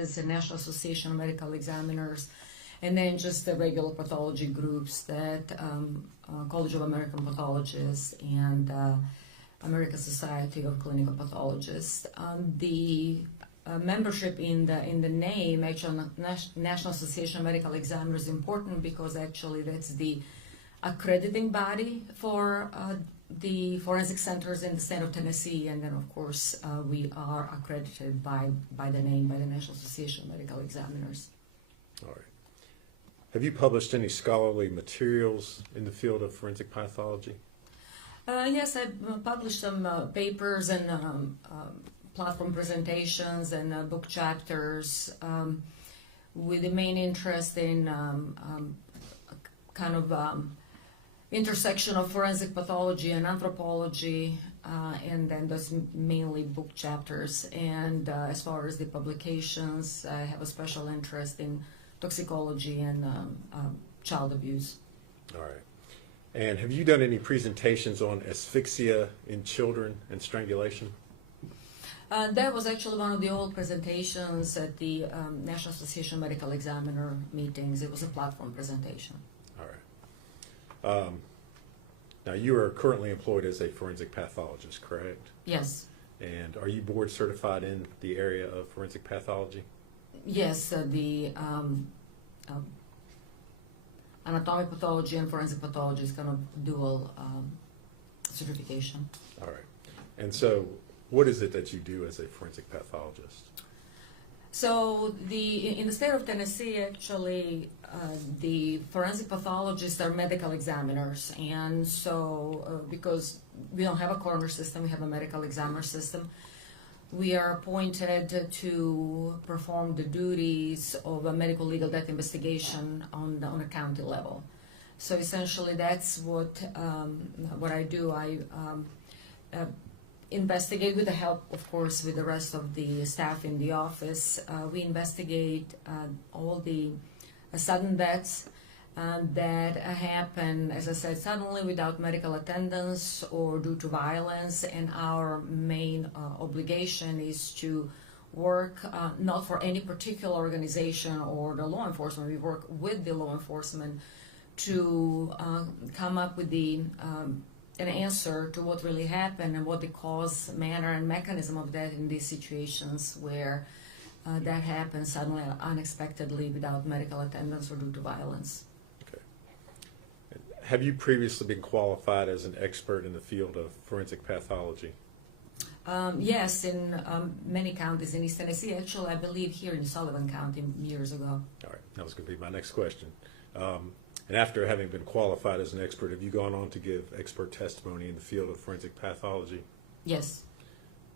is the National Association of Medical Examiners, and then just the regular pathology groups that College of American Pathologists and American Society of Clinical Pathologists. The membership in the name, actually, National Association of Medical Examiners, is important because actually that's the accrediting body for the forensic centers in the state of Tennessee, and then of course we are accredited by the name, by the National Association of Medical Examiners. All right. Have you published any scholarly materials in the field of forensic pathology? Yes, I've published some papers and platform presentations and book chapters with the main interest in kind of intersection of forensic pathology and anthropology, and then those mainly book chapters. And as far as the publications, I have a special interest in toxicology and child abuse. All right. And have you done any presentations on asphyxia in children and strangulation? That was actually one of the old presentations at the National Association of Medical Examiner meetings. It was a platform presentation. All right. Now, you are currently employed as a forensic pathologist, correct? Yes. And are you board certified in the area of forensic pathology? Yes, the anatomic pathology and forensic pathology is kind of dual certification. All right. And so, what is it that you do as a forensic pathologist? So in the state of Tennessee, actually, the forensic pathologists are medical examiners, and so because we don't have a coroner system, we have a medical examiner system. We are appointed to perform the duties of a medical legal death investigation on a county level. So essentially, that's what I do. I investigate with the help, of course, with the rest of the staff in the office. We investigate all the sudden deaths that happen, as I said, suddenly without medical attendance or due to violence, and our main obligation is to work not for any particular organization or the law enforcement. We work with the law enforcement to come up with an answer to what really happened and what the cause, manner, and mechanism of that in these situations where that happens suddenly, unexpectedly, without medical attendance or due to violence. Okay. Have you previously been qualified as an expert in the field of forensic pathology? Yes, in many counties in East Tennessee. Actually, I believe here in Sullivan County years ago. All right, that was going to be my next question. And after having been qualified as an expert, have you gone on to give expert testimony in the field of forensic pathology? Yes.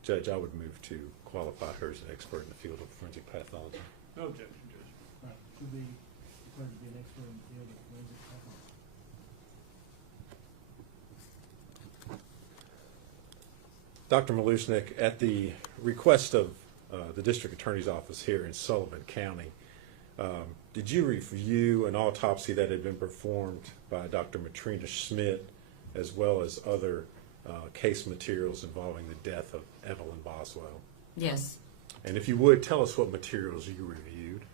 Judge, I would move to qualify her as an expert in the field of forensic pathology. No objection, Judge. Right. To be declared to be an expert in the field of forensic pathology. Dr. Malushnik, at the request of the District Attorney's Office here in Sullivan County, did you review an autopsy that had been performed by Dr. Matrina Schmidt, as well as other case materials involving the death of Evelyn Boswell? Yes. And if you would, tell us what materials you reviewed.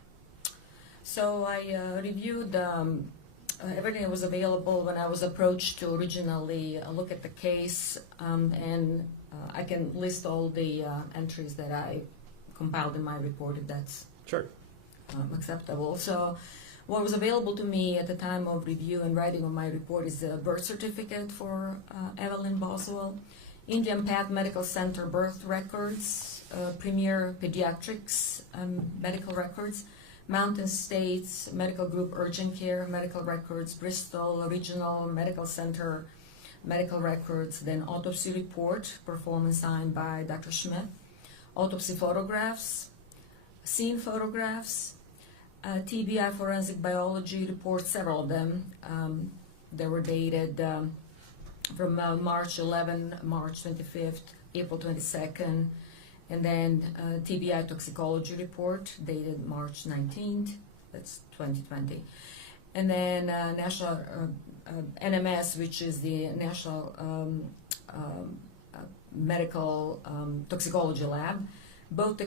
So I reviewed everything that was available when I was approached to originally look at the case, and I can list all the entries that I compiled in my report, if that's Sure. Acceptable. So what was available to me at the time of review and writing of my report is a birth certificate for Evelyn Boswell, Indian Path Medical Center birth records, Premier Pediatrics medical records, Mountain States Medical Group Urgent Care medical records, Bristol Regional Medical Center medical records, then autopsy report performed and signed by Dr. Schmidt, autopsy photographs, scene photographs, TBI forensic biology reports, several of them. They were dated from March 11, March 25th, April 22nd, and then TBI toxicology report dated March 19th, that's 2020. And then National NMS, which is the National Medical Toxicology Lab. both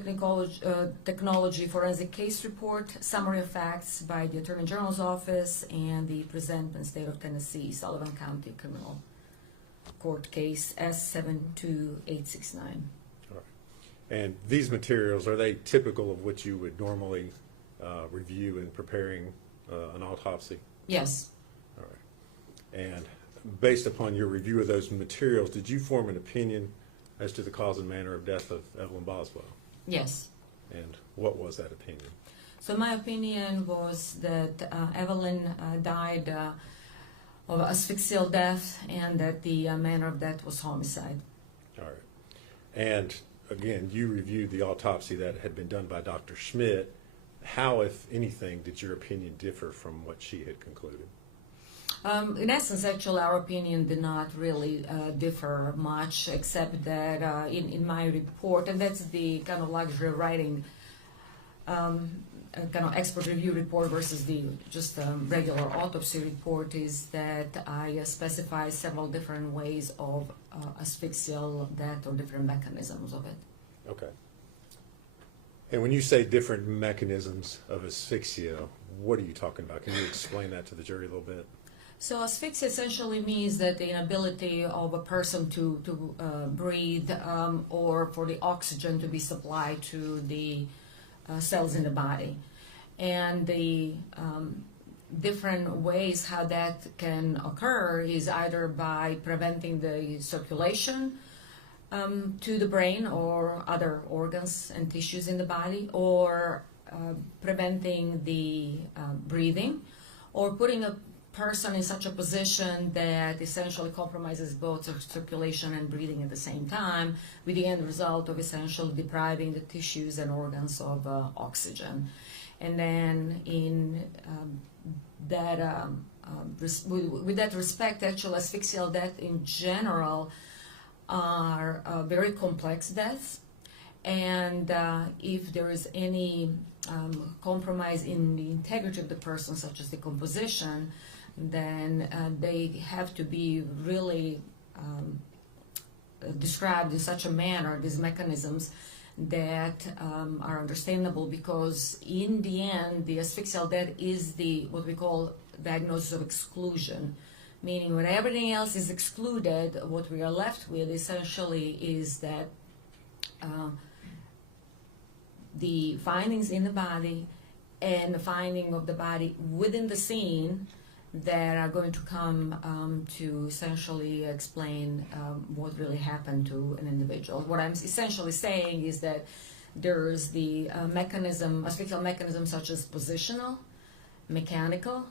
technology forensic case report, summary of facts by the Attorney General's office, and the presentment State of Tennessee, Sullivan County Criminal Court case S72869. All right. And these materials, are they typical of what you would normally review in preparing an autopsy? Yes. All right. And based upon your review of those materials, did you form an opinion as to the cause and manner of death of Evelyn Boswell? Yes. And what was that opinion? So my opinion was that Evelyn died of asphyxial death, and that the manner of death was homicide. All right. And again, you reviewed the autopsy that had been done by Dr. Schmidt. How, if anything, did your opinion differ from what she had concluded? In essence, actually, our opinion did not really differ much, except that in my report, and that's the kind of luxury of writing kind of expert review report versus the just regular autopsy report, is that I specify several different ways of asphyxial death or different mechanisms of it. Okay. And when you say different mechanisms of asphyxia, what are you talking about? Can you explain that to the jury a little bit? So asphyxia essentially means that the inability of a person to breathe or for the oxygen to be supplied to the cells in the body. And the different ways how that can occur is either by preventing the circulation to the brain or other organs and tissues in the body, or preventing the breathing, or putting a person in such a position that essentially compromises both circulation and breathing at the same time, with the end result of essentially depriving the tissues and organs of oxygen. And then in with that respect, actual asphyxial death in general are very complex deaths, and if there is any compromise in the integrity of the person, such as decomposition, then they have to be really described in such a manner, these mechanisms, that are understandable, because in the end, the asphyxial death is the what we call diagnosis of exclusion, meaning when everything else is excluded, what we are left with essentially is that the findings in the body and the finding of the body within the scene that are going to come to essentially explain what really happened to an individual. What I'm essentially saying is that there's the asphyxial mechanism such as positional, mechanical,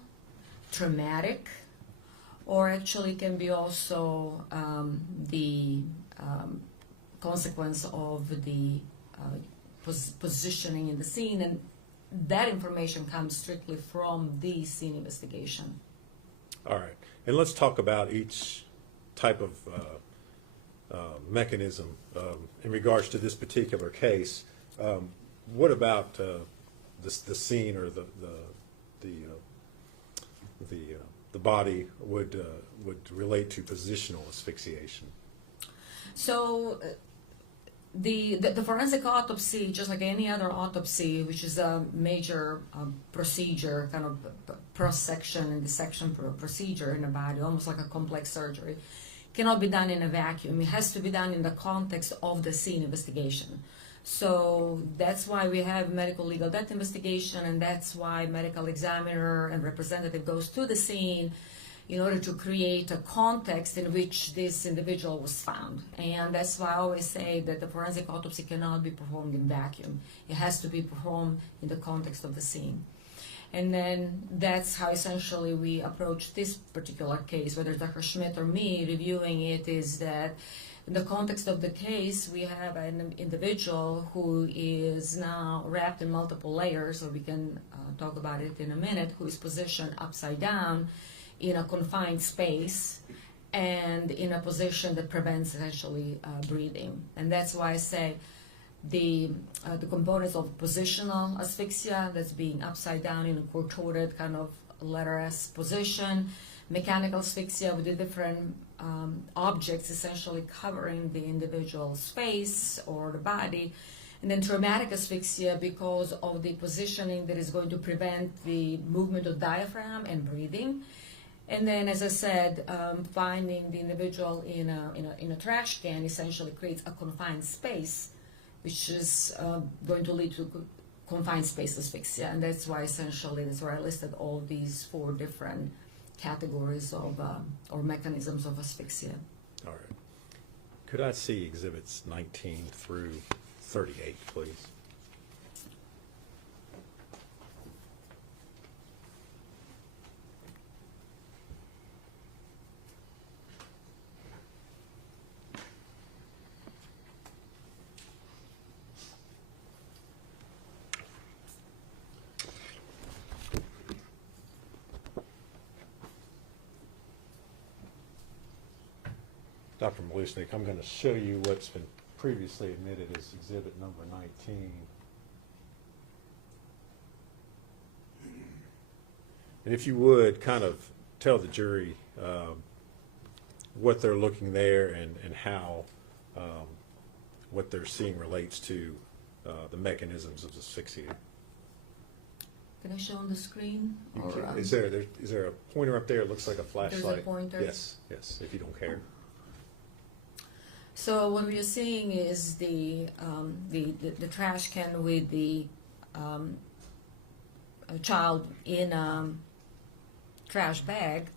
traumatic, or actually can be also the consequence of the positioning in the scene, and that information comes strictly from the scene investigation. All right, and let's talk about each type of mechanism in regards to this particular case. What about the scene or the body would relate to positional asphyxiation? So the forensic autopsy, just like any other autopsy, which is a major procedure, kind of cross-section and dissection procedure in the body, almost like a complex surgery, cannot be done in a vacuum. It has to be done in the context of the scene investigation. So that's why we have medical legal death investigation, and that's why medical examiner and representative goes to the scene in order to create a context in which this individual was found. And that's why I always say that the forensic autopsy cannot be performed in vacuum. It has to be performed in the context of the scene. And then that's how essentially we approach this particular case, whether Dr. Schmidt or me reviewing it, is that in the context of the case, we have an individual who is now wrapped in multiple layers, so we can talk about it in a minute, who is positioned upside down in a confined space and in a position that prevents essentially breathing. And that's why I say the components of positional asphyxia, that's being upside down in a contorted kind of letter S position, mechanical asphyxia with the different objects essentially covering the individual's face or the body, And then traumatic asphyxia because of the positioning that is going to prevent the movement of diaphragm and breathing. And then, as I said, finding the individual in a trash can essentially creates a confined space, which is going to lead to confined space asphyxia. And that's why essentially, that's where I listed all these 4 different categories of or mechanisms of asphyxia. All right. Could I see exhibits 19 through 38, please? Dr. Malusnik, I'm going to show you what's been previously admitted as exhibit number 19. And if you would, kind of tell the jury what they're looking there and how what they're seeing relates to the mechanisms of asphyxia. Can I show on the screen? You Or, can- Is there a pointer up there? It looks like a flashlight. There's a pointer? Yes, if you don't care. So what we are seeing is the trash can with the a child in a trash bag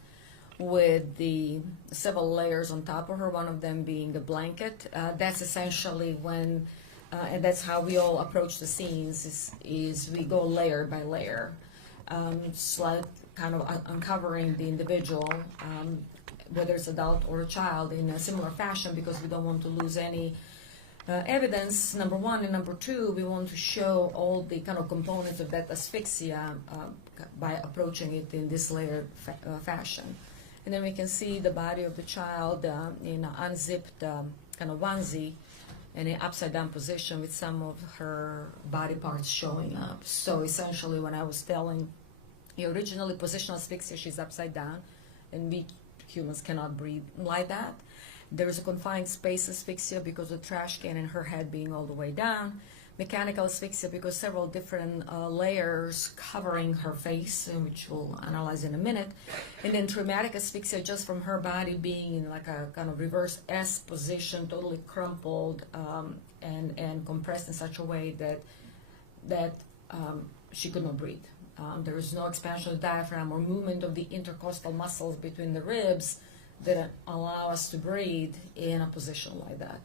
with the several layers on top of her, one of them being a blanket. That's essentially when, and that's how we all approach the scenes, is we go layer by layer. It's like kind of uncovering the individual, whether it's adult or a child, in a similar fashion, because we don't want to lose any evidence, number one. And number two, we want to show all the kind of components of that asphyxia by approaching it in this layered fashion. And then we can see the body of the child in an unzipped kind of onesie in an upside down position with some of her body parts showing up. So essentially, when I was telling you originally positional asphyxia, she's upside down, and we humans cannot breathe like that. There is a confined space asphyxia because of the trash can and her head being all the way down. Mechanical asphyxia because several different layers covering her face, which we'll analyze in a minute. And then traumatic asphyxia just from her body being in like a kind of reverse S position, totally crumpled and compressed in such a way that she could not breathe. There is no expansion of the diaphragm or movement of the intercostal muscles between the ribs that allow us to breathe in a position like that.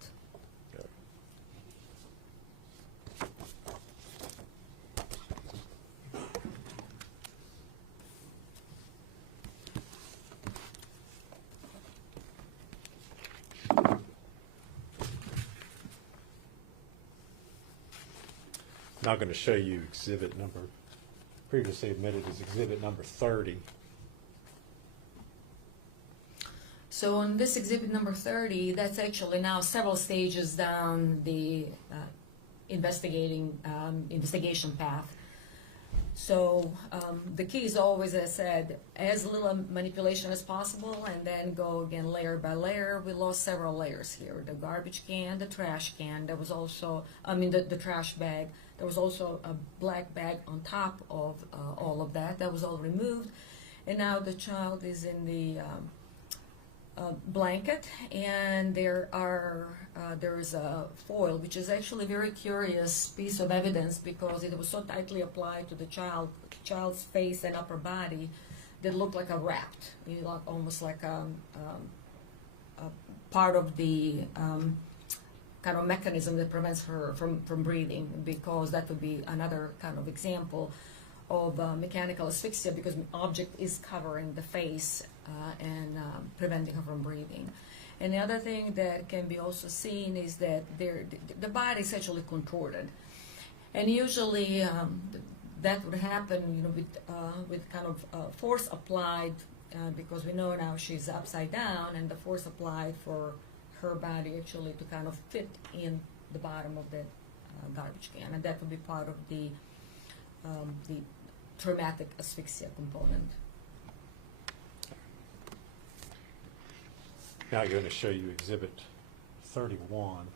Now I'm going to show you exhibit number, previously admitted as exhibit number 30. So on this exhibit number 30, that's actually now several stages down the investigation path. So the key is always, as I said, as little manipulation as possible, and then go again layer by layer. We lost several layers here: the garbage can, the trash can. There was also, the trash bag. There was also a black bag on top of all of that. That was all removed, and now the child is in the blanket, and there is a foil, which is actually a very curious piece of evidence because it was so tightly applied to the child's face and upper body that looked like a wrapped, almost like a part of the kind of mechanism that prevents her from breathing, because that would be another kind of example of mechanical asphyxia, because an object is covering the face and preventing her from breathing. And the other thing that can be also seen is that the body is actually contorted, and usually that would happen, with kind of force applied, because we know now she's upside down, and the force applied for her body actually to kind of fit in the bottom of that garbage can, and that would be part of the traumatic asphyxia component. Now I'm going to show you exhibit 31.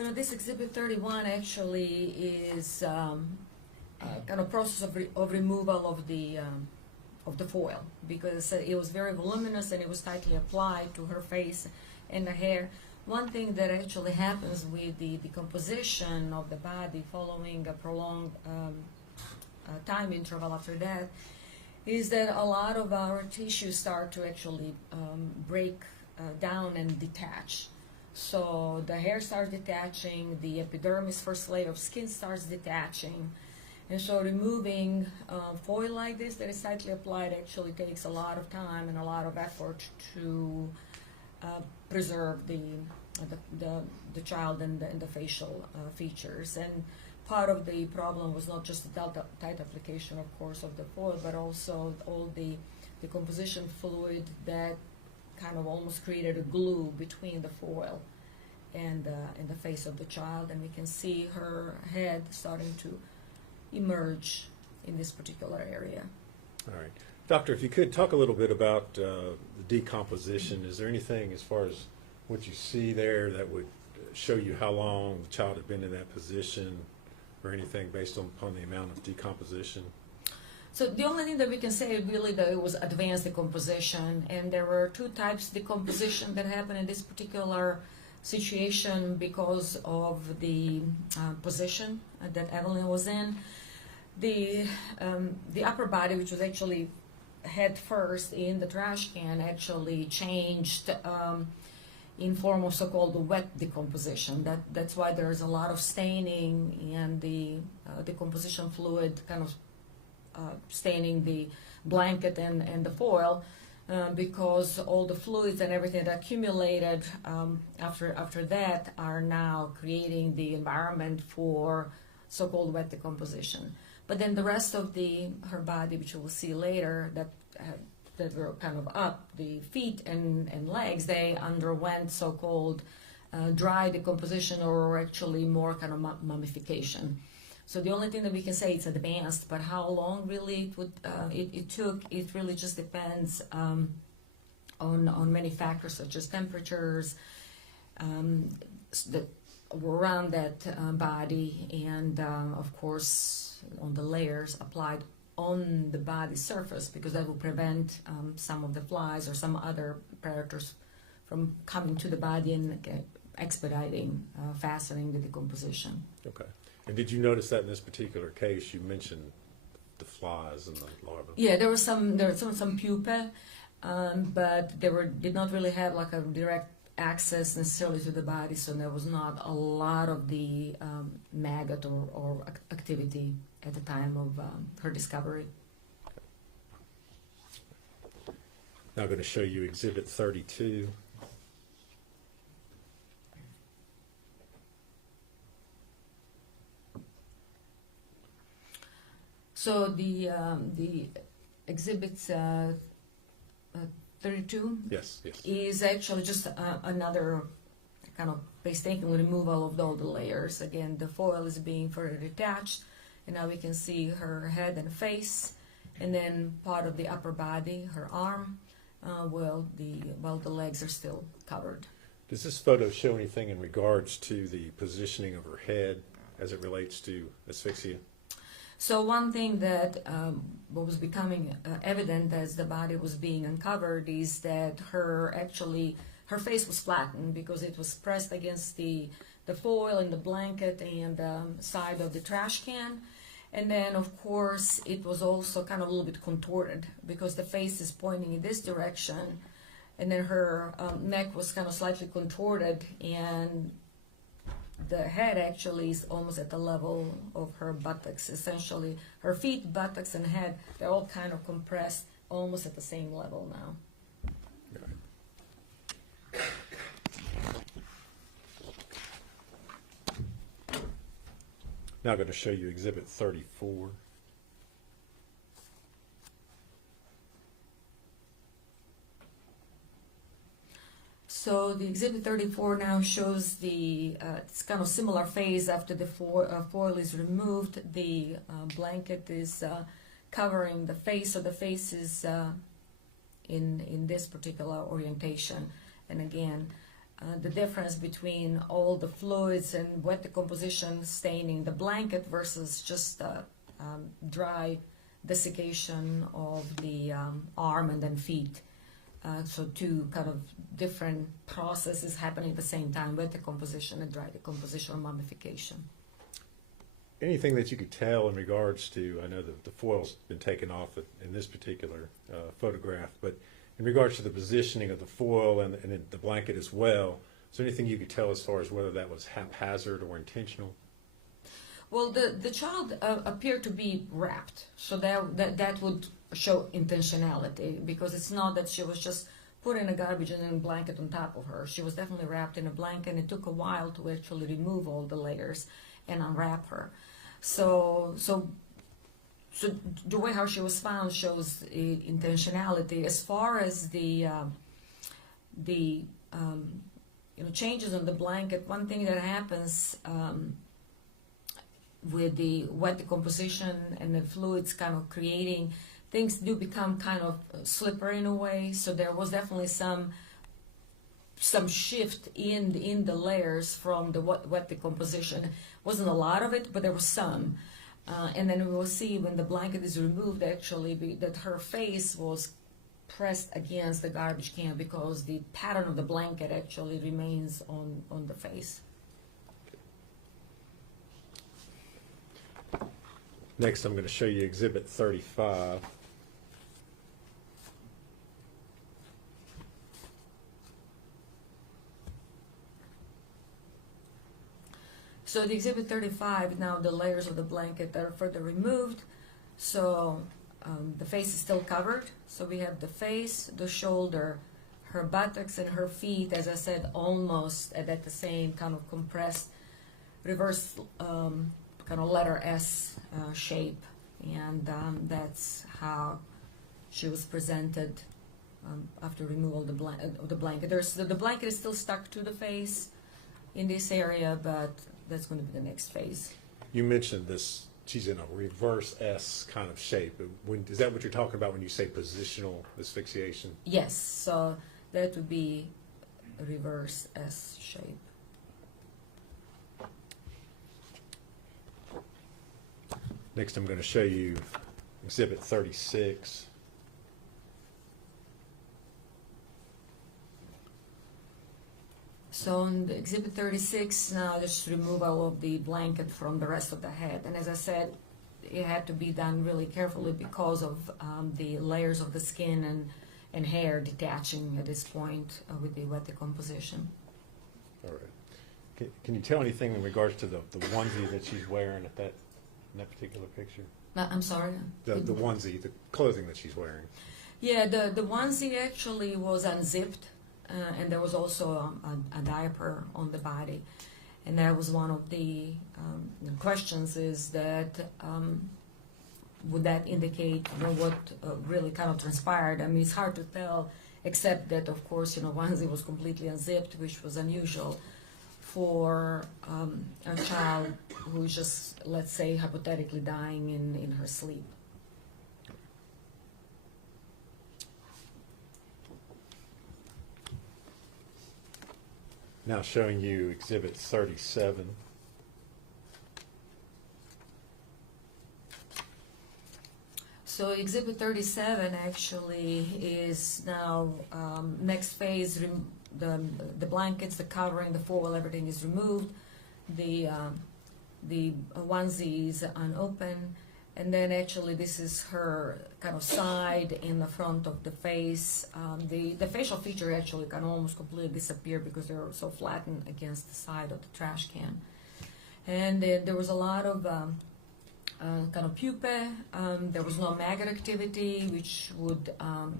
You know, this Exhibit 31 actually is kind of process of removal of the foil, because it was very voluminous and it was tightly applied to her face and the hair. One thing that actually happens with the decomposition of the body following a prolonged time interval after that is that a lot of our tissues start to actually break down and detach. So the hair starts detaching, the epidermis, first layer of skin, starts detaching. And so removing foil like this that is tightly applied actually takes a lot of time and a lot of effort to preserve the child and the facial features. And part of the problem was not just the tight application, of course, of the foil, but also all the composition fluid that kind of almost created a glue between the foil and the face of the child. And we can see her head starting to emerge in this particular area. All right. Doctor, if you could talk a little bit about the decomposition. Is there anything as far as what you see there that would show you how long the child had been in that position, or anything based upon the amount of decomposition? So the only thing that we can say really that it was advanced decomposition, and there were two types of decomposition that happened in this particular situation because of the position that Evelyn was in. The upper body, which was actually head first in the trash can, actually changed in form of so-called wet decomposition. That's why there's a lot of staining and the decomposition fluid kind of staining the blanket and the foil, because all the fluids and everything that accumulated after that are now creating the environment for so-called wet decomposition. But then the rest of her body, which we'll see later, that were kind of up, the feet and legs, they underwent so-called dry decomposition, or actually more kind of mummification. So the only thing that we can say it's advanced, but how long really it took, it really just depends on many factors such as temperatures that were around that body, and of course on the layers applied on the body surface, because that will prevent some of the flies or some other predators from coming to the body and expediting, fastening the decomposition. Okay. And did you notice that in this particular case? You mentioned the flies and the larvae. Yeah, there were some pupae, but they did not really have like a direct access necessarily to the body, so there was not a lot of the maggot or activity at the time of her discovery. Now I'm going to show you Exhibit 32. So the exhibits 32 Yes. is actually just another kind of painstaking removal of all the layers. Again, the foil is being further detached, and now we can see her head and face, and then part of the upper body, her arm, while the legs are still covered. Does this photo show anything in regards to the positioning of her head as it relates to asphyxia? So one thing that was becoming evident as the body was being uncovered is that her face was flattened because it was pressed against the foil and the blanket and the side of the trash can. And then, of course, it was also kind of a little bit contorted because the face is pointing in this direction, and then her neck was kind of slightly contorted, and the head actually is almost at the level of her buttocks. Essentially, her feet, buttocks, and head, they're all kind of compressed almost at the same level now. Now I'm going to show you Exhibit 34. So the Exhibit 34 now shows it's kind of similar phase after the foil is removed. The blanket is covering the face, so the face is in this particular orientation. And again, the difference between all the fluids and wet decomposition staining the blanket versus just dry desiccation of the arm and then feet. So two kind of different processes happening at the same time, wet decomposition and dry decomposition or mummification. Anything that you could tell in regards to, I know that the foil's been taken off in this particular photograph, but in regards to the positioning of the foil and the blanket as well, is there anything you could tell as far as whether that was haphazard or intentional? Well, the child appeared to be wrapped, so that would show intentionality, because it's not that she was just put in a garbage and then a blanket on top of her. She was definitely wrapped in a blanket, and it took a while to actually remove all the layers and unwrap her. So the way how she was found shows intentionality. As far as the changes on the blanket, one thing that happens with the wet decomposition and the fluids kind of creating, things do become kind of slippery in a way. So there was definitely some shift in the layers from the wet decomposition. Wasn't a lot of it, but there was some. And then we will see when the blanket is removed, actually, that her face was pressed against the garbage can, because the pattern of the blanket actually remains on the face. Next, I'm going to show you Exhibit 35. So the Exhibit 35, now the layers of the blanket are further removed. So the face is still covered. So we have the face, the shoulder, her buttocks, and her feet, as I said, almost at the same kind of compressed, reverse kind of letter S shape. And that's how she was presented after removal of the blanket. The blanket is still stuck to the face in this area, but that's going to be the next phase. You mentioned this, she's in a reverse S kind of shape. Is that what you're talking about when you say positional asphyxiation? Yes, so that would be a reverse S shape. Next, I'm going to show you Exhibit 36. So on the Exhibit 36, now just removal of the blanket from the rest of the head. And as I said, it had to be done really carefully because of the layers of the skin and hair detaching at this point with the wet decomposition. All right. Can you tell anything in regards to the onesie that she's wearing in that particular picture? I'm sorry? The onesie, the clothing that she's wearing. Yeah, the onesie actually was unzipped. And there was also a diaper on the body. And that was one of the questions, is that would that indicate what really kind of transpired? I mean, it's hard to tell, except that, of course, onesie was completely unzipped, which was unusual for a child who's just, let's say, hypothetically dying in her sleep. Now showing you Exhibit 37. So Exhibit 37 actually is now next phase. The blankets, the covering, the foil, everything is removed. The onesie is unopened. And then actually this is her kind of side in the front of the face. The facial feature actually can almost completely disappear because they're so flattened against the side of the trash can. And there was a lot of kind of pupae. There was no maggot activity, which would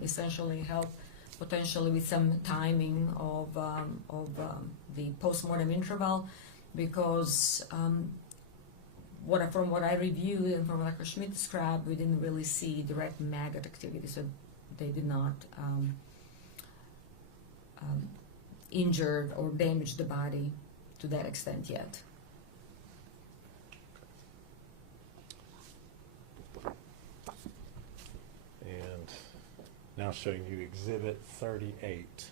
essentially help potentially with some timing of the postmortem interval, because from what I reviewed and from what Dr. Schmidt described, we didn't really see direct maggot activity, so they did not injure or damage the body to that extent yet. And now showing you Exhibit 38.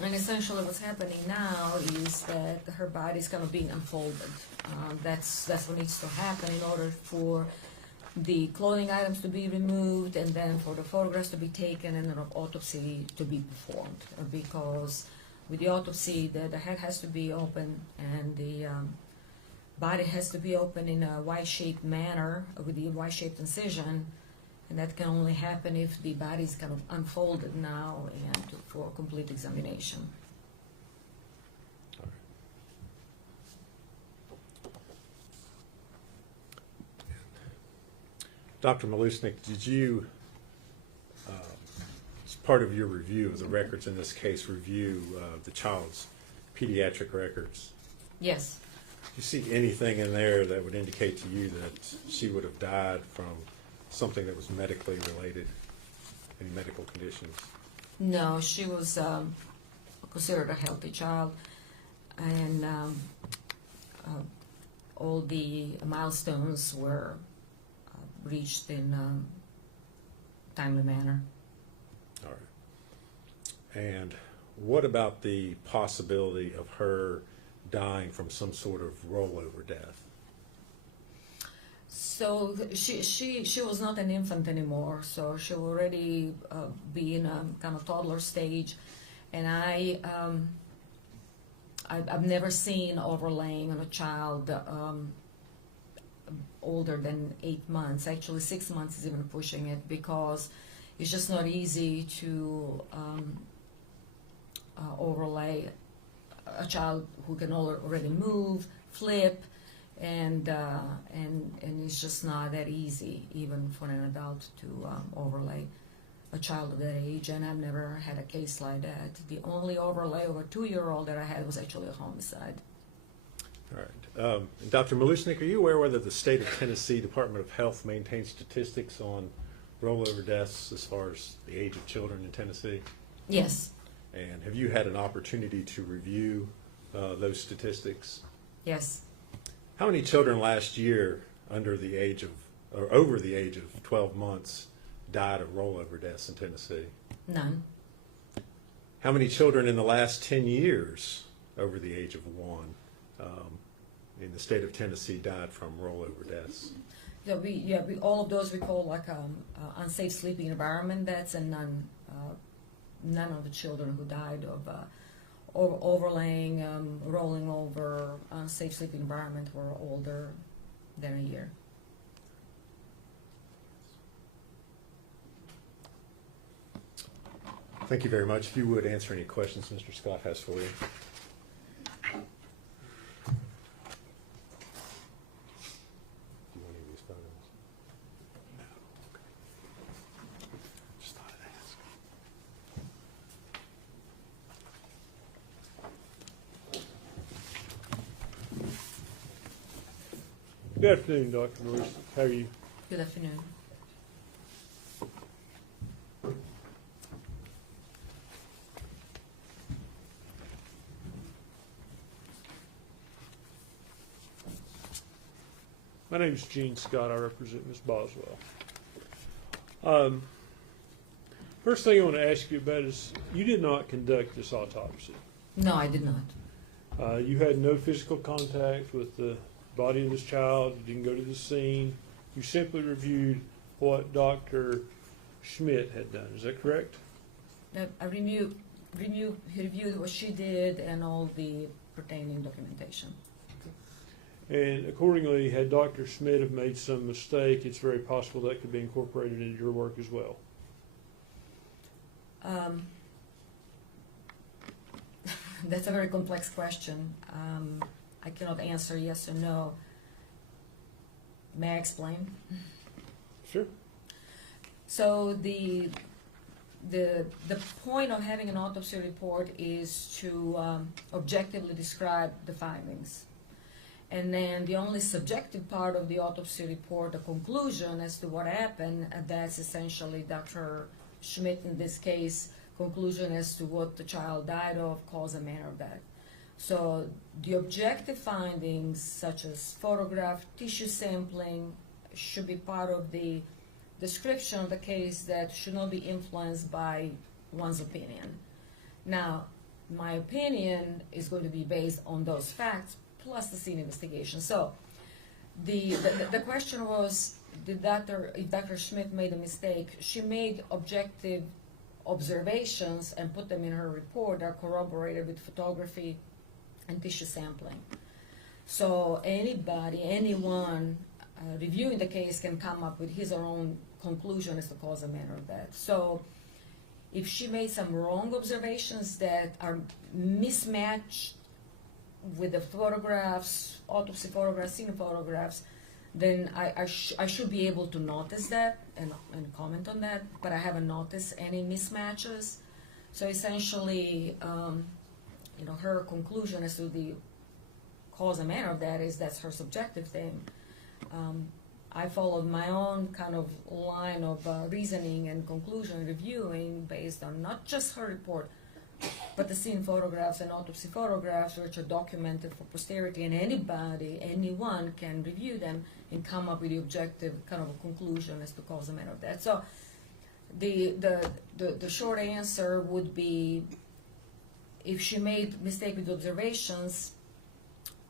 And essentially what's happening now is that her body is kind of being unfolded. That's what needs to happen in order for the clothing items to be removed and then for the photographs to be taken and an autopsy to be performed. Because with the autopsy, the head has to be open and the body has to be open in a Y-shaped manner with the Y-shaped incision. And that can only happen if the body is kind of unfolded now and for complete examination. Dr. Malusnik, did you, as part of your review of the records in this case, review the child's pediatric records? Yes. Do you see anything in there that would indicate to you that she would have died from something that was medically related, any medical conditions? No, she was considered a healthy child, and all the milestones were reached in a timely manner. All right. And what about the possibility of her dying from some sort of rollover death? So she was not an infant anymore, so she would already be in a kind of toddler stage, and I've never seen overlaying on a child older than 8 months. Actually, 6 months is even pushing it because it's just not easy to overlay a child who can already move, flip. And it's just not that easy, even for an adult, to overlay a child of that age. And I've never had a case like that. The only overlay of a 2-year-old that I had was actually a homicide. All right. Dr. Malusnik, are you aware whether the state of Tennessee Department of Health maintains statistics on rollover deaths as far as the age of children in Tennessee? Yes. And have you had an opportunity to review those statistics? Yes. How many children last year under the age of, or over the age of 12 months died of rollover deaths in Tennessee? None. How many children in the last 10 years over the age of 1 in the state of Tennessee died from rollover deaths? Yeah, we all of those we call like unsafe sleeping environment deaths, and none of the children who died of overlaying, rolling over, unsafe sleeping environment were older than a year. Thank you very much. If you would answer any questions Mr. Scott has for you. Do you want any of these photos? No. Okay. Just thought I'd ask. Good afternoon, Dr. Lewis. How are you? Good afternoon. My name is Gene Scott. I represent Ms. Boswell. First thing I want to ask you about is you did not conduct this autopsy. No, I did not. You had no physical contact with the body of this child. You didn't go to the scene. You simply reviewed what Dr. Schmidt had done. Is that correct? I reviewed what she did and all the pertaining documentation. And accordingly, had Dr. Schmidt have made some mistake, it's very possible that could be incorporated into your work as well. That's a very complex question. I cannot answer yes or no. May I explain? Sure. So the point of having an autopsy report is to objectively describe the findings. And then the only subjective part of the autopsy report, the conclusion as to what happened, that's essentially Dr. Schmidt, in this case, conclusion as to what the child died of, cause and manner of death. So the objective findings, such as photograph, tissue sampling, should be part of the description of the case that should not be influenced by one's opinion. Now, my opinion is going to be based on those facts plus the scene investigation. So the question was, if Dr. Schmidt made a mistake, she made objective observations and put them in her report that are corroborated with photography and tissue sampling. So anyone reviewing the case can come up with his or her own conclusion as to cause and manner of that. So if she made some wrong observations that are mismatched with the photographs, autopsy photographs, scene photographs, then I should be able to notice that and comment on that, but I haven't noticed any mismatches. So essentially, her conclusion as to the cause and manner of that is that's her subjective thing. I followed my own kind of line of reasoning and conclusion reviewing based on not just her report, but the scene photographs and autopsy photographs, which are documented for posterity, and anyone can review them and come up with the objective kind of a conclusion as to cause and manner of that. So the short answer would be, if she made mistake with observations,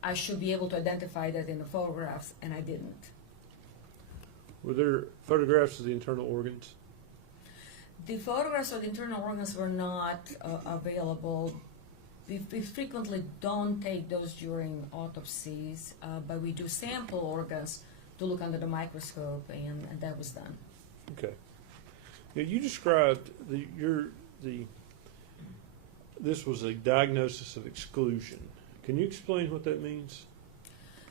I should be able to identify that in the photographs, and I didn't. Were there photographs of the internal organs? The photographs of the internal organs were not available. We frequently don't take those during autopsies, but we do sample organs to look under the microscope, and that was done. Okay. Yeah, you described this was a diagnosis of exclusion. Can you explain what that means?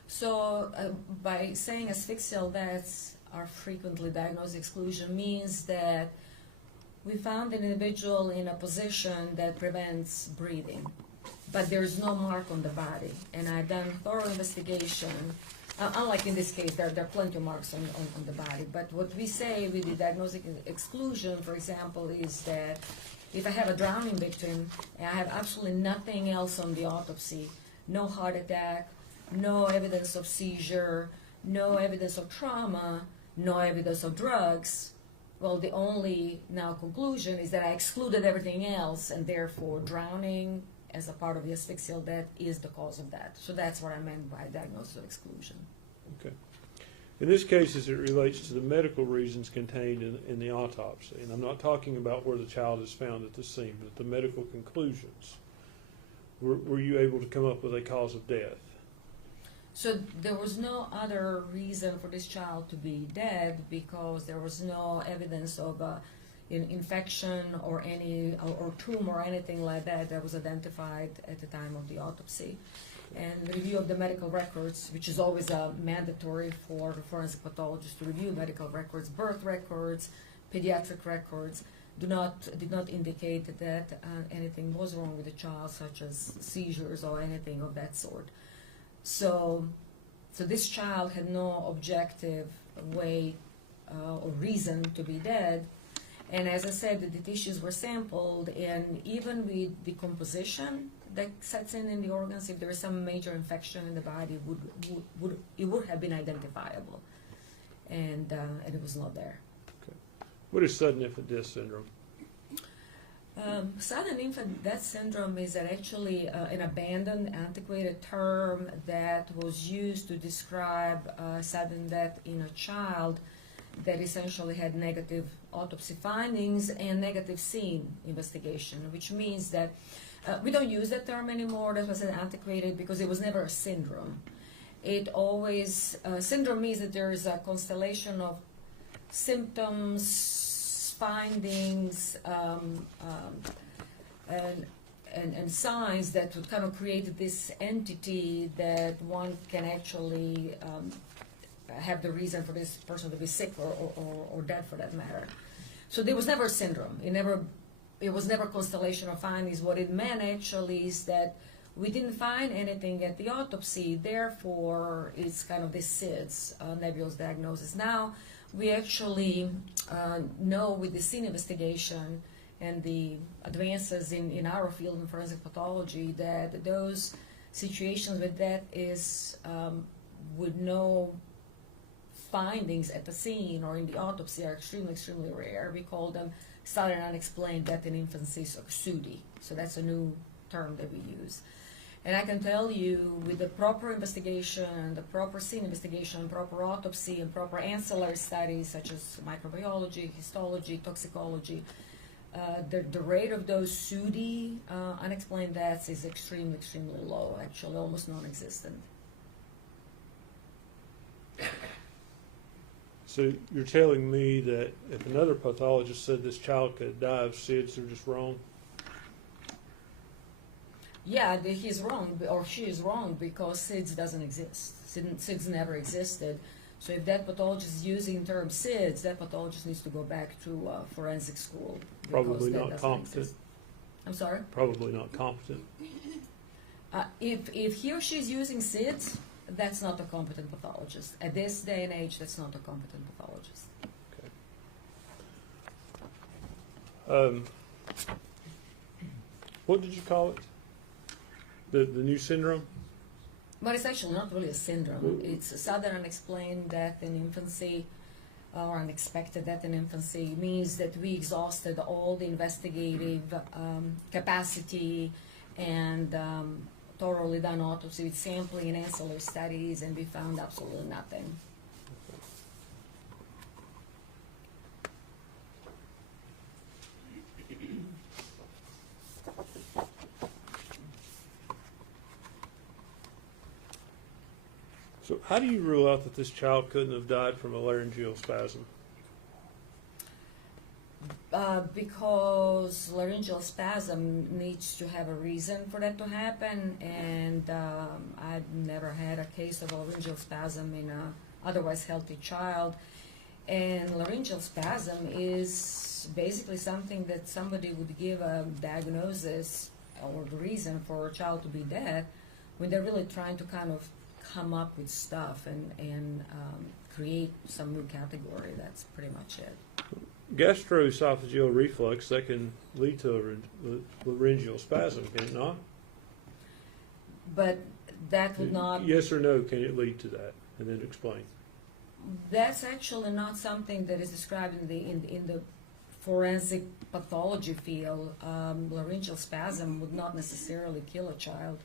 So by saying asphyxial deaths are frequently diagnosed exclusion means that we found an individual in a position that prevents breathing, but there's no mark on the body. And I've done thorough investigation. Unlike in this case, there are plenty of marks on the body. But what we say with the diagnostic exclusion, for example, is that if I have a drowning victim and I have absolutely nothing else on the autopsy, no heart attack, no evidence of seizure, no evidence of trauma, no evidence of drugs, well, the only now conclusion is that I excluded everything else, and therefore drowning as a part of the asphyxial death is the cause of that. So that's what I meant by diagnosis of exclusion. Okay. In this case, as it relates to the medical reasons contained in the autopsy, and I'm not talking about where the child is found at the scene, but the medical conclusions, were you able to come up with a cause of death? So there was no other reason for this child to be dead because there was no evidence of infection or or tumor or anything like that was identified at the time of the autopsy. And review of the medical records, which is always mandatory for forensic pathologists to review medical records, birth records, pediatric records, did not indicate that anything was wrong with the child, such as seizures or anything of that sort. So this child had no objective way or reason to be dead. And as I said, the tissues were sampled, and even with decomposition that sets in the organs, if there is some major infection in the body, it would have been identifiable, and it was not there. Okay. What is sudden infant death syndrome? Sudden infant death syndrome is actually an abandoned, antiquated term that was used to describe sudden death in a child that essentially had negative autopsy findings and negative scene investigation, which means that we don't use that term anymore. That was antiquated because it was never a syndrome. It always, syndrome means that there is a constellation of symptoms, findings, and signs that would kind of create this entity that one can actually have the reason for this person to be sick or dead, for that matter. So there was never a syndrome. It was never a constellation of findings. What it meant actually is that we didn't find anything at the autopsy, therefore it's kind of this SIDS, nebulous diagnosis. Now we actually know with the scene investigation and the advances in our field in forensic pathology that those situations with that is with no findings at the scene or in the autopsy are extremely, extremely rare. We call them sudden unexplained death in infancy, or SUDI. So that's a new term that we use. And I can tell you, with the proper investigation, the proper scene investigation, proper autopsy, and proper ancillary studies such as microbiology, histology, toxicology, the rate of those SUDI, unexplained deaths, is extremely, extremely low, actually almost non-existent. So you're telling me that if another pathologist said this child could die of SIDS, they're just wrong? Yeah, he's wrong, or she is wrong, because SIDS doesn't exist. SIDS never existed. So if that pathologist is using the term SIDS, that pathologist needs to go back to forensic school. Probably that not doesn't competent. exist. I'm sorry? Probably not competent. If he or she is using SIDS, that's not a competent pathologist. At this day and age, that's not a competent pathologist. What did you call it? The new syndrome? But it's actually not really a syndrome. It's a sudden unexplained death in infancy, or unexpected death in infancy. It means that we exhausted all the investigative capacity and thoroughly done autopsy with sampling and ancillary studies, and we found absolutely nothing. So how do you rule out that this child couldn't have died from a laryngeal spasm? Because laryngeal spasm needs to have a reason for that to happen, and I've never had a case of a laryngeal spasm in a otherwise healthy child. And laryngeal spasm is basically something that somebody would give a diagnosis or the reason for a child to be dead when they're really trying to kind of come up with stuff and create some new category. That's pretty much it. Gastroesophageal reflux, that can lead to a laryngeal spasm, can it not? But that would not... Yes or no, can it lead to that? And then explain. That's actually not something that is described in the forensic pathology field. Laryngeal spasm would not necessarily kill a child.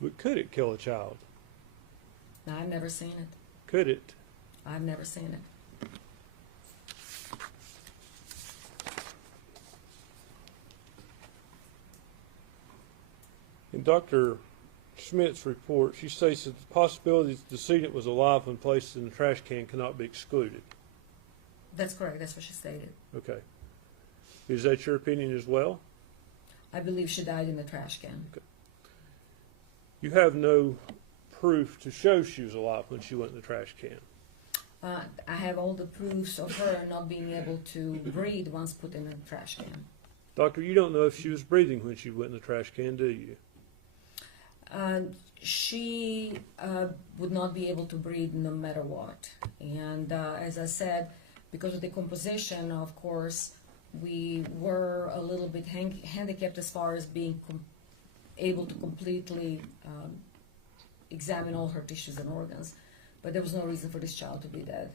But could it kill a child? I've never seen it. Could it? I've never seen it. In Dr. Schmidt's report, she states that the possibility that the decedent was alive when placed in the trash can cannot be excluded. That's correct. That's what she stated. Okay. Is that your opinion as well? I believe she died in the trash can. Okay. You have no proof to show she was alive when she went in the trash can. I have all the proofs of her not being able to breathe once put in a trash can. Doctor, you don't know if she was breathing when she went in the trash can, do you? She would not be able to breathe no matter what. And as I said, because of the composition, of course, we were a little bit handicapped as far as being able to completely examine all her tissues and organs. But there was no reason for this child to be dead,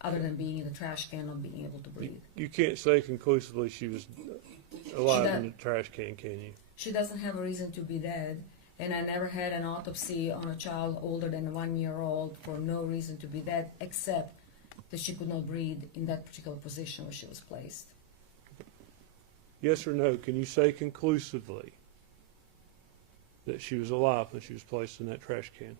other than being in the trash can, not being able to breathe. You can't say conclusively she was alive in the trash can you? She doesn't have a reason to be dead. And I never had an autopsy on a child older than 1 year old for no reason to be dead, except that she could not breathe in that particular position where she was placed. Yes or no, can you say conclusively that she was alive when she was placed in that trash can?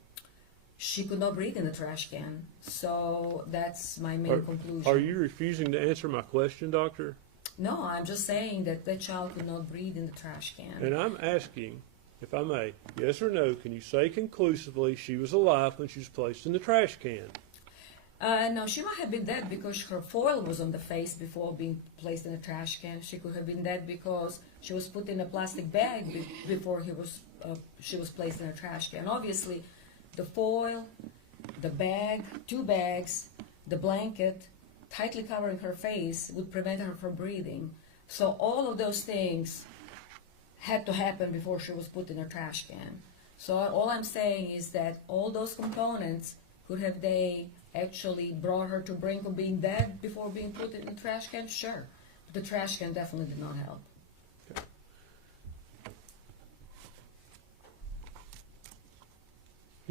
She could not breathe in the trash can, so that's my main conclusion. Are you refusing to answer my question, doctor? No, I'm just saying that that child could not breathe in the trash can. And I'm asking, if I may, yes or no, can you say conclusively she was alive when she was placed in the trash can? No, she might have been dead because her foil was on the face before being placed in a trash can. She could have been dead because she was put in a plastic bag before she was placed in a trash can. Obviously, the foil, the bag, 2 bags, the blanket, tightly covering her face would prevent her from breathing. So all of those things had to happen before she was put in a trash can. So all I'm saying is that all those components, could have they actually brought her to brink of being dead before being put in the trash can? Sure. But the trash can definitely did not help.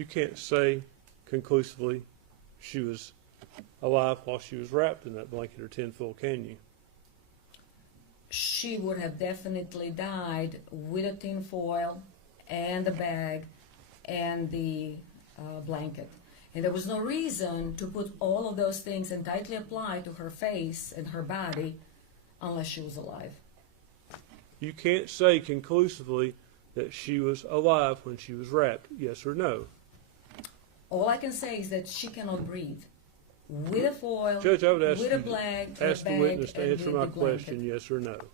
You can't say conclusively she was alive while she was wrapped in that blanket or tinfoil, can you? She would have definitely died with a tin foil and the bag and the blanket. And there was no reason to put all of those things and tightly apply to her face and her body unless she was alive. You can't say conclusively that she was alive when she was wrapped, yes or no? All I can say is that she cannot breathe. With a foil, Judge, I would ask with you a bag, to ask the witness to and answer with my the blanket. question, yes or no. Doctor,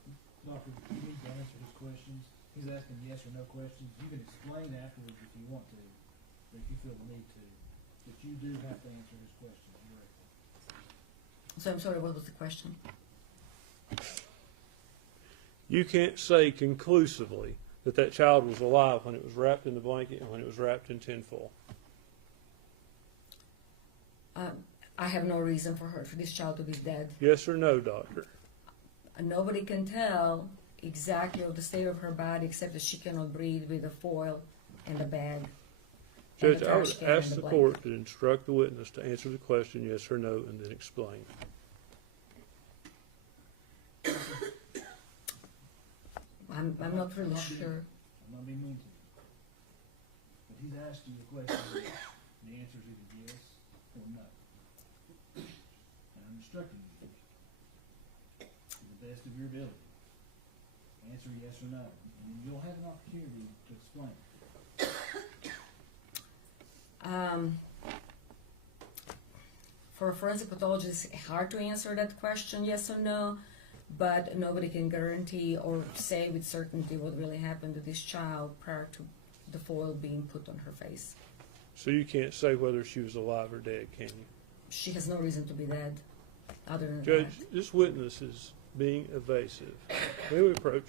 you need to answer his questions. He's asking yes or no questions. You can explain afterwards if you want to, or if you feel the need to. But you do have to answer his questions directly. So I'm sorry, what was the question? You can't say conclusively that that child was alive when it was wrapped in the blanket and when it was wrapped in tinfoil. I have no reason for this child to be dead. Yes or no, doctor? Nobody can tell exactly of the state of her body except that she cannot breathe with a foil and a bag. Judge, and a I would trash can ask and a the blanket. court to instruct the witness to answer the question yes or no and then explain. I'm not really sure. I'm not being mean to you. But he's asked you a question, and the answer is either yes or no. And I'm instructing you to the best of your ability. Answer yes or no, and you'll have an opportunity to explain. For a forensic pathologist, it's hard to answer that question, yes or no, but nobody can guarantee or say with certainty what really happened to this child prior to the foil being put on her face. So you can't say whether she was alive or dead, can you? She has no reason to be dead, other than Judge, that. this witness is being evasive. May we approach?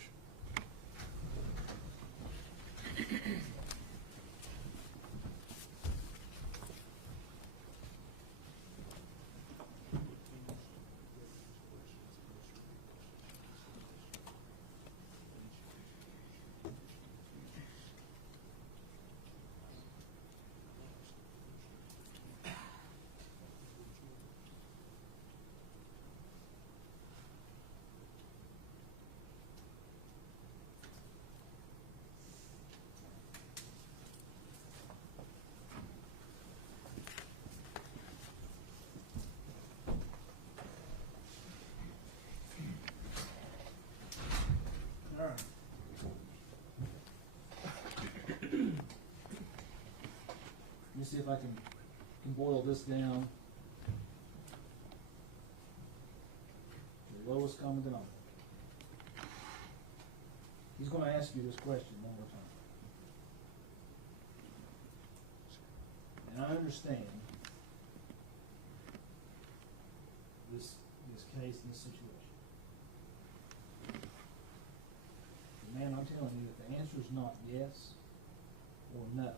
All right. Let me see if I can boil this down to the lowest common denominator. He's going to ask you this question one more time. And I understand this case, this situation. But man, I'm telling you, if the answer is not yes or no,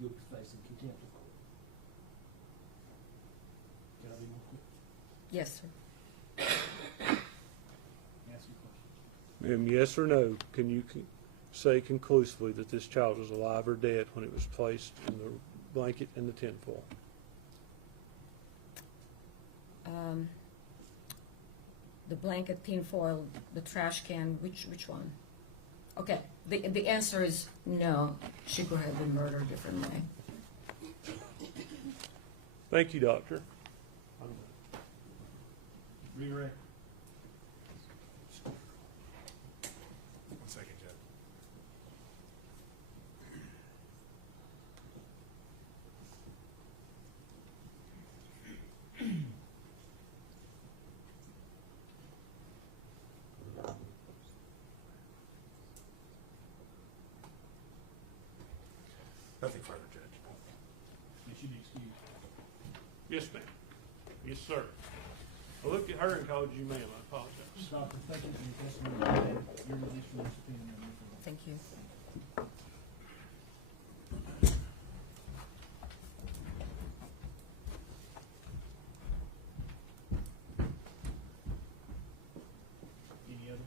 you'll be facing contempt of court. Can I be more clear? Yes, sir. Ask your question. Ma'am, yes or no, can you say conclusively that this child was alive or dead when it was placed in the blanket and the tinfoil? The blanket, tin foil, the trash can, which one? Okay, the answer is no. She could have been murdered differently. Thank you, doctor. Redirect. One second, Judge. Nothing further, Judge. You should be excused. Yes, ma'am. Yes, sir. I looked at her and called you ma'am. I apologize. Doctor, thank you for your testimony. Your release from this opinion. Thank you. Any other?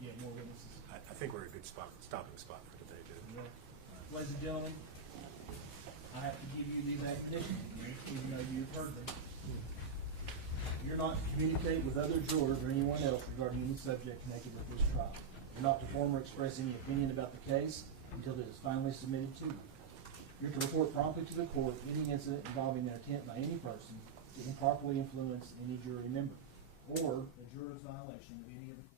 Yeah, more witnesses. I think we're a good stopping spot for today, Judge. Yeah. All right. Ladies and gentlemen, I have to give you these admonitions, even though you've heard them. You're not to communicate with other jurors or anyone else regarding any subject connected with this trial. You're not to form or express any opinion about the case until it is finally submitted to you. You're to report promptly to the court any incident involving an attempt by any person to improperly influence any jury member, or a juror's violation of any of the